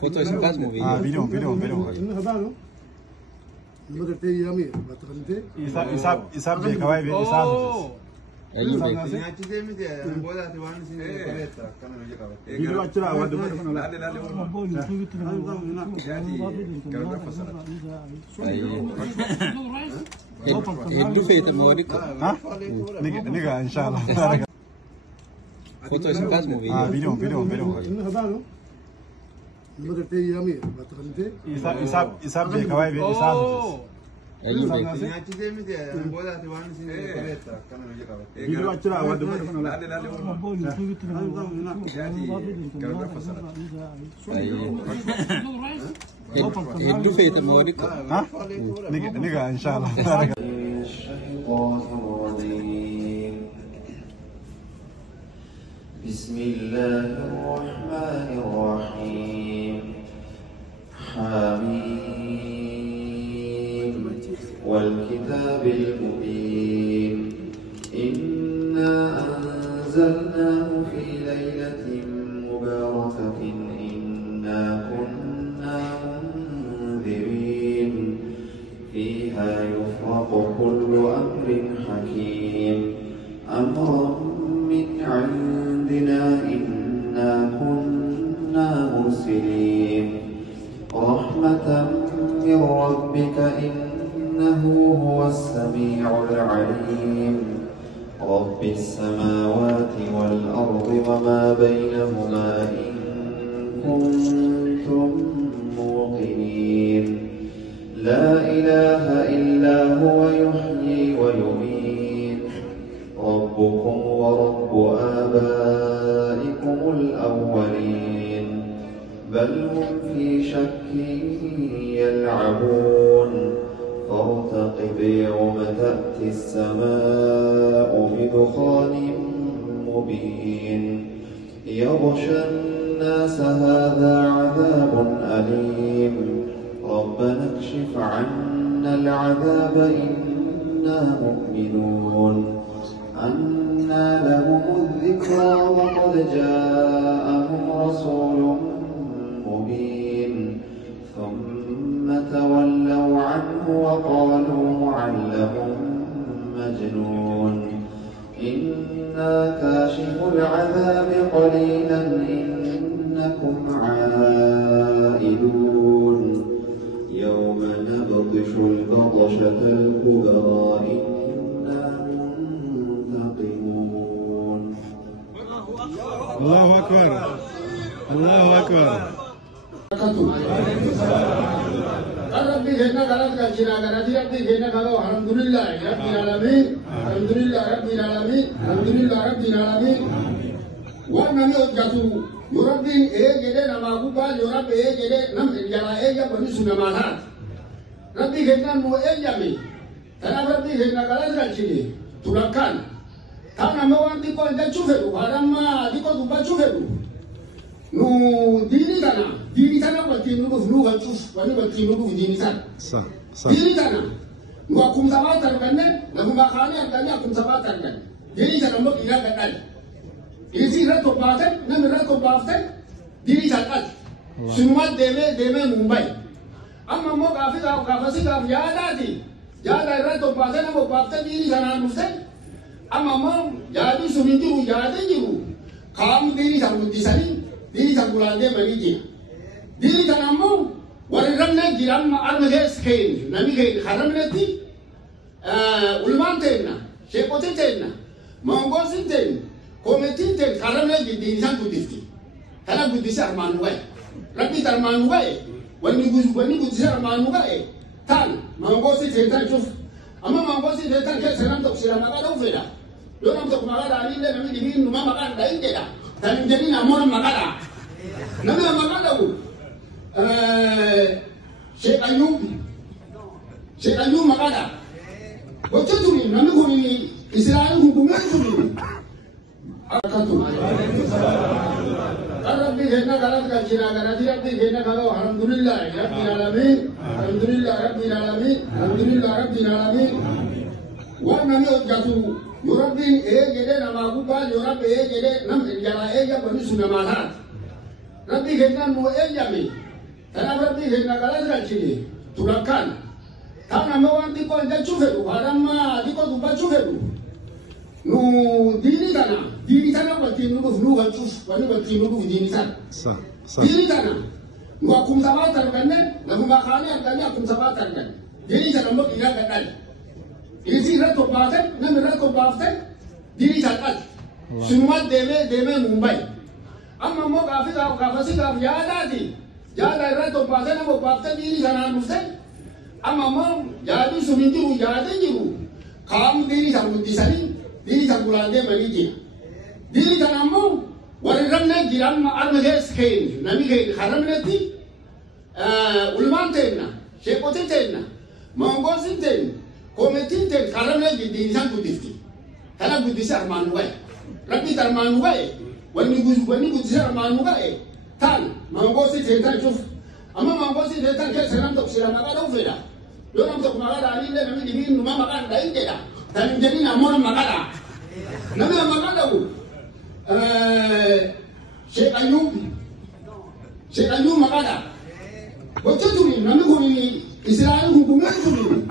Foto es casmo, video. No te llame, bastante. Isab de caballo, Isab. Video achura wadu. Itu feita morik. Ha? Nigga inshallah. Foto es casmo, video. No te llame, bastante. Isab de caballo, Isab. Video achura wadu. Itu feita morik. Ha? Nigga inshallah. بسم الله الرحمن الرحيم حميم والكتاب المبين إنا أنزلناه في ليلة مباركة إنا كنا منذرين فيها يفرق كل أمر حكيم أمرا من عندنا إنا كنا مرسلين رحمة من ربك إنه هو السميع العليم رب السماوات والأرض وما بينهما إن كنتم موقنين لا إله إلا هو يحيي ويميت ربكم ورب آبائكم الأولين بل هم في شك يلعبون فارتقب يوم تأتي السماء بدخان مبين يغشى الناس هذا عذاب أليم ربنا اكشف عنا العذاب إنا مؤمنون أنى لهم الذكرى وقد جاءهم رسول مبين ثم تولوا عنه وقالوا معلم مجنون إنا كاشف العذاب قليلا إنكم عائدون يوم نبطش البطشة الكبرى الله أكبر ربي هنا غلط كجينا غلطي ربي هنا غلط الحمد لله رب العالمين الحمد لله رب العالمين الحمد لله رب العالمين وانا نوجاتو يربي جده نما غوبا يربي جده نم جلا يا بني سنمات ربي هنا مو يامي انا ربي هنا غلط كجيني تلكان كان ما وانتي كو ده شوفوا هرما دي كو دوبا شوفوا نو ديني كان وانتي نو هنشوف واني وانتي نو ديني كان ديني كان نو اكم سبات كان نو ما خاني كان اكم سبات كان ديني كان مو كيا كان يسي رتو باتن نم رتو باتن ديني كان سنوات دمه ممبئی اما مو کافی یادا رتو باتن مو باتن ديني كان نوسه amma mau jadi sumintiru jadi jiru kamu diri sambil disani diri sambil lagi bagi diri tanammu wariramne jiram armage skein nami kein haram neti ulman tenna shepote tenna mongosin ten kometin ten haram lagi diri sambil disti karena budisi armanu way rapi armanu way wani budisi armanu way tan mongosin ten chuf amma mongosin ten ke senam tok sirama kada ufeda Orang untuk makada ini dan kami dibikin rumah makan dah ini dah. Dan jadi nama makada. Nama makada bu. Syekh Ayub makada. Bocor tu ni, nama kau ni Israel hubungan tu ni. Akatu. Rabbi hena galat kacina galat Rabbi hena kalau alhamdulillah Rabbil alamin alhamdulillah Rabbil alamin alhamdulillah Rabbil alamin. Wa nami jatu Yurabbi jede nama buka Yurabbi jede nam jala ya bani sunamahat. Rabbi hena mo yami Tanah berarti hendak kalah sekali tulakan. Tanah mewah di kau dah cuci, haram mah di kau tumpah cuci. Nu dini tanah berarti nu kan cuci, wani berarti nu dini tanah. Dini tanah, nu akum sabatan kan ne, nu makannya kan akum sabatan kan. Dini tanah mau tidak kan. Isi rato paten, nama rato paten, dini tanah. Semua deme Mumbai. Amma mau kafir jada di. Jada rato paten nama paten dini tanah musai. Amma mau jadi sumintu jadi jiru. Kamu dini tanah disani, dini tanah bulande maniji. Dini tanah mau warirane jiram armege skein. Nami ke haram nanti ulman tenna, shepote tenna, manggosin tenna, kometin tenna haram nanti dini tanah budisti. Karena budisi armanuai, rapi armanuai, wani budisi armanuai. Tan manggosin tenna cuf. Amma manggosin tenna ke seram tok siram agak feda. Orang tok magada ini le nami dibikin rumah makan lain tidak. Dan jadi namor magada. Nami magada bu. Syekh Ayub magada. Bocor tu ni nami kuni Israel hukumnya tu ni.